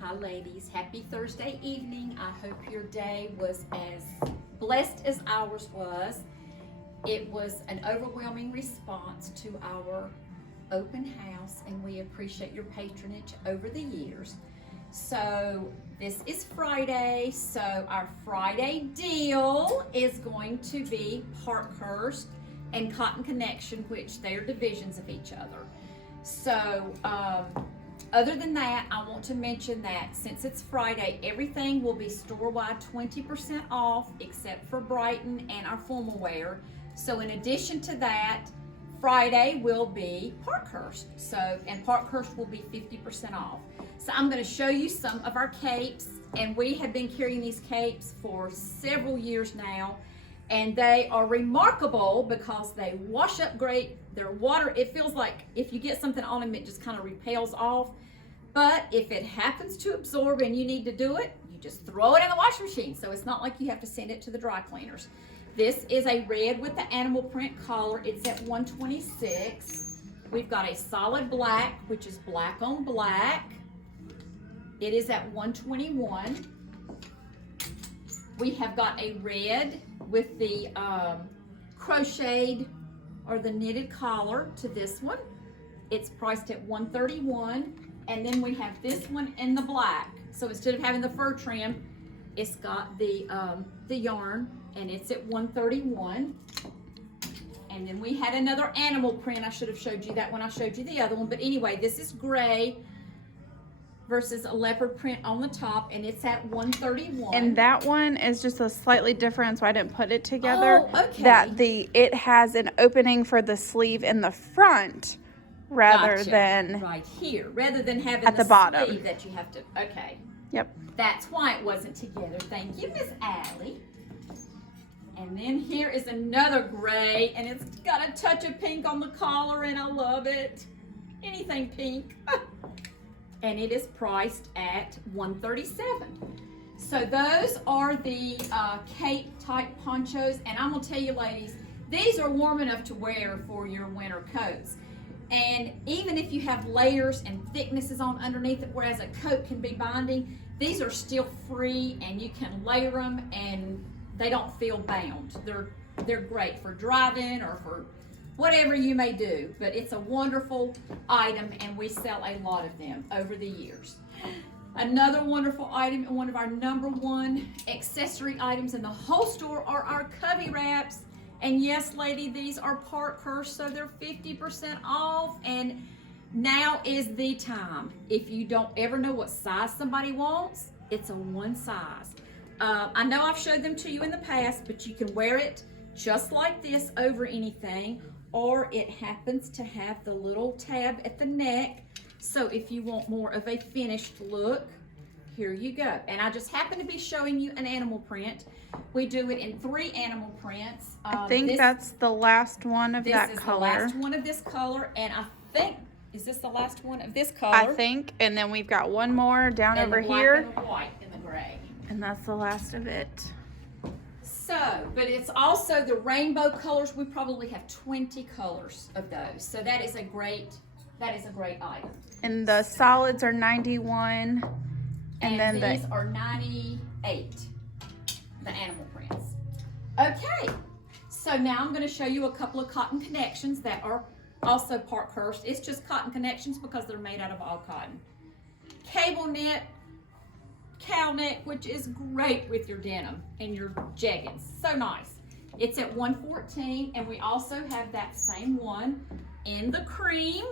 Hi ladies, happy Thursday evening. I hope your day was as blessed as ours was. It was an overwhelming response to our open house and we appreciate your patronage over the years. So this is Friday, so our Friday deal is going to be Parkhurst and Cotton Connection, which they are divisions of each other. So other than that, I want to mention that since it's Friday, everything will be store-wide 20% off except for Brighton and our formal wear. So in addition to that, Friday will be Parkhurst. And Parkhurst will be 50% off. So I'm going to show you some of our capes, and we have been carrying these capes for several years now, and they are remarkable because they wash up great. They're water, it feels like if you get something on them, it just kind of repels off. But if it happens to absorb and you need to do it, you just throw it in the washing machine. So it's not like you have to send it to the dry cleaners. This is a red with the animal print collar. It's at $126. We've got a solid black, which is black on black. It is at $121. We have got a red with the crocheted or the knitted collar to this one. It's priced at $131. And then we have this one in the black. So instead of having the fur trim, it's got the yarn, and it's at $131. And then we had another animal print. I should have showed you that when I showed you the other one. But anyway, this is gray versus a leopard print on the top, and it's at $131. And that one is just a slightly different, so I didn't put it together. Oh, okay. That it has an opening for the sleeve in the front rather Gotcha. than right here, rather than having at the bottom sleeve that you have to. Okay. Yep. That's why it wasn't together. Thank you, Miss Allie. And then here is another gray, and it's got a touch of pink on the collar, and I love it. Anything pink. And it is priced at $137. So those are the cape type ponchos, and I'm gonna tell you ladies, these are warm enough to wear for your winter coats. And even if you have layers and thicknesses on underneath it, whereas a coat can be binding, these are still free and you can layer them and they don't feel bound. They're great for driving or for whatever you may do, but it's a wonderful item and we sell a lot of them over the years. Another wonderful item and one of our #1 accessory items in the whole store are our cubby wraps. And yes, lady, these are Parkhurst, so they're 50% off, and now is the time. If you don't ever know what size somebody wants, it's a one size. I know I've showed them to you in the past, but you can wear it just like this over anything, or it happens to have the little tab at the neck. So if you want more of a finished look, here you go. And I just happen to be showing you an animal print. We do it in 3 animal prints. I think that's the last one of that color. This is the last one of this color, and I think, is this the last one of this color? I think, and then we've got one more down over the black here. and the white and the gray. And that's the last of it. So, but it's also the rainbow colors. We probably have 20 colors of those. So that is a great item. And the solids are 91. And then these are 98, the animal prints. Okay, so now I'm going to show you a couple of Cotton Connections that are also Parkhurst. It's just Cotton Connections because they're made out of all cotton. Cable knit, cow neck, which is great with your denim and your jeggings. So nice. It's at $114, and we also have that same one in the cream.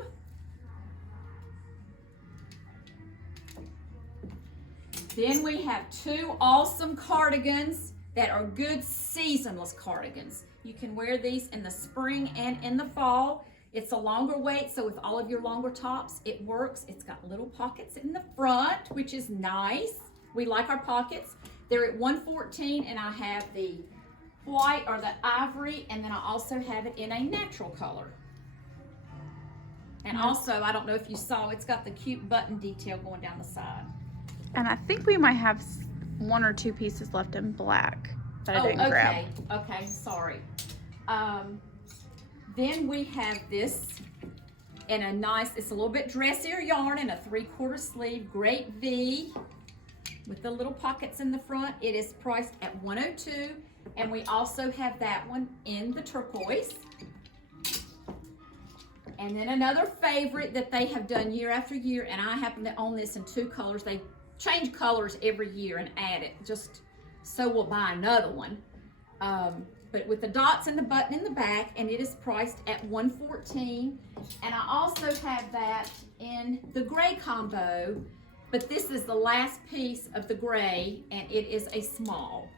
Then we have 2 awesome cardigans that are good seasonless cardigans. You can wear these in the spring and in the fall. It's a longer weight, so with all of your longer tops, it works. It's got little pockets in the front, which is nice. We like our pockets. They're at $114, and I have the white or the ivory, and then I also have it in a natural color. And also, I don't know if you saw, it's got the cute button detail going down the side. And I think we might have 1 or 2 pieces left in black that I didn't grab. Okay, sorry. Then we have this in a nice, it's a little bit dressier yarn and a 3/4 sleeve, great V with the little pockets in the front. It is priced at $102, and we also have that one in the turquoise. And then another favorite that they have done year after year, and I happen to own this in 2 colors. They change colors every year and add it, just so we'll buy another one. But with the dots and the button in the back, and it is priced at $114. And I also have that in the gray combo, but this is the last piece of the gray, and it is a small.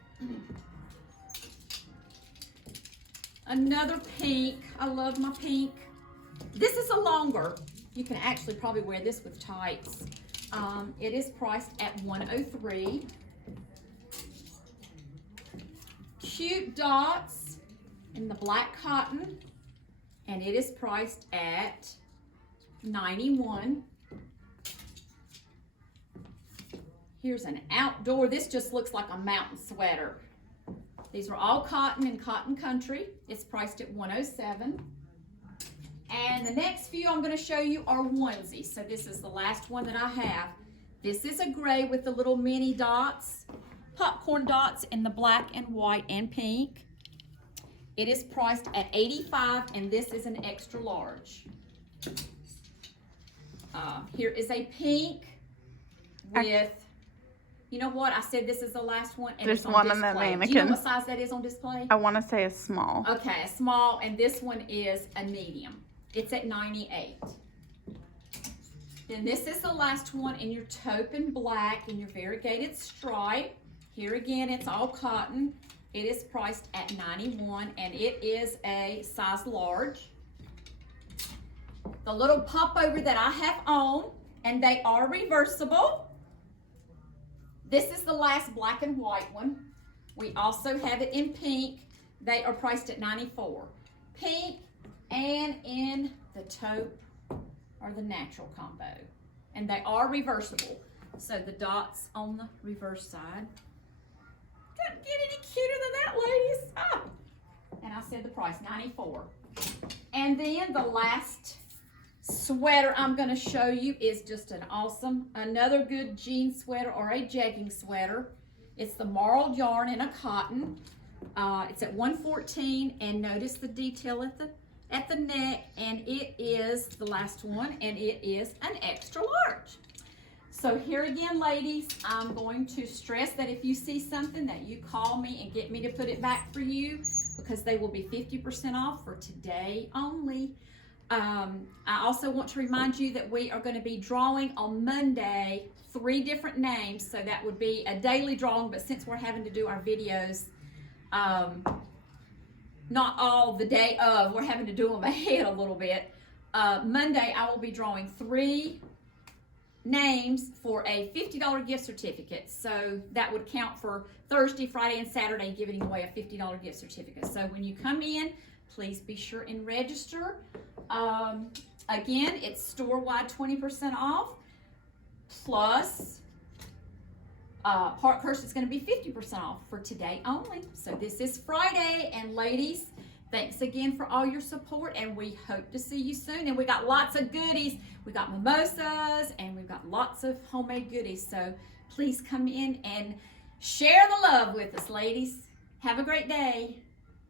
Another pink. I love my pink. This is a longer. You can actually probably wear this with tights. It is priced at $103. Cute dots in the black cotton, and it is priced at $91. Here's an outdoor. This just looks like a mountain sweater. These are all cotton in Cotton Country. It's priced at $107. And the next few I'm going to show you are onesies. So this is the last one that I have. This is a gray with the little mini dots, popcorn dots in the black and white and pink. It is priced at $85, and this is an extra large. Here is a pink with, you know what? I said this is the last one, and there's it's on one display. on that mannequin. Do you know what size that is on display? I want to say a small. Okay, a small, and this one is a medium. It's at $98. Then this is the last one in your taupe and black in your variegated stripe. Here again, it's all cotton. It is priced at $91, and it is a size large. The little popover that I have on, and they are reversible. This is the last black and white one. We also have it in pink. They are priced at $94. Pink and in the taupe or the natural combo. And they are reversible. So the dots on the reverse side. Couldn't get any cuter than that, ladies. Ah. And I said the price, $94. And then the last sweater I'm going to show you is just an awesome, another good jean sweater or a jegging sweater. It's the marled yarn in a cotton. It's at $114, and notice the detail at the neck, and it is the last one, and it is an extra large. So here again, ladies, I'm going to stress that if you see something, that you call me and get me to put it back for you, because they will be 50% off for today only. I also want to remind you that we are going to be drawing on Monday 3 different names. So that would be a daily drawing, but since we're having to do our videos, not all the day of, we're having to do them ahead a little bit. Monday, I will be drawing 3 names for a $50 gift certificate. So that would count for Thursday, Friday, and Saturday, giving away a $50 gift certificate. So when you come in, please be sure and register. Again, it's store-wide 20% off, plus Parkhurst is going to be 50% off for today only. So this is Friday, and ladies, thanks again for all your support, and we hope to see you soon. And we got lots of goodies. We got mimosas, and we've got lots of homemade goodies. So please come in and share the love with us, ladies. Have a great day.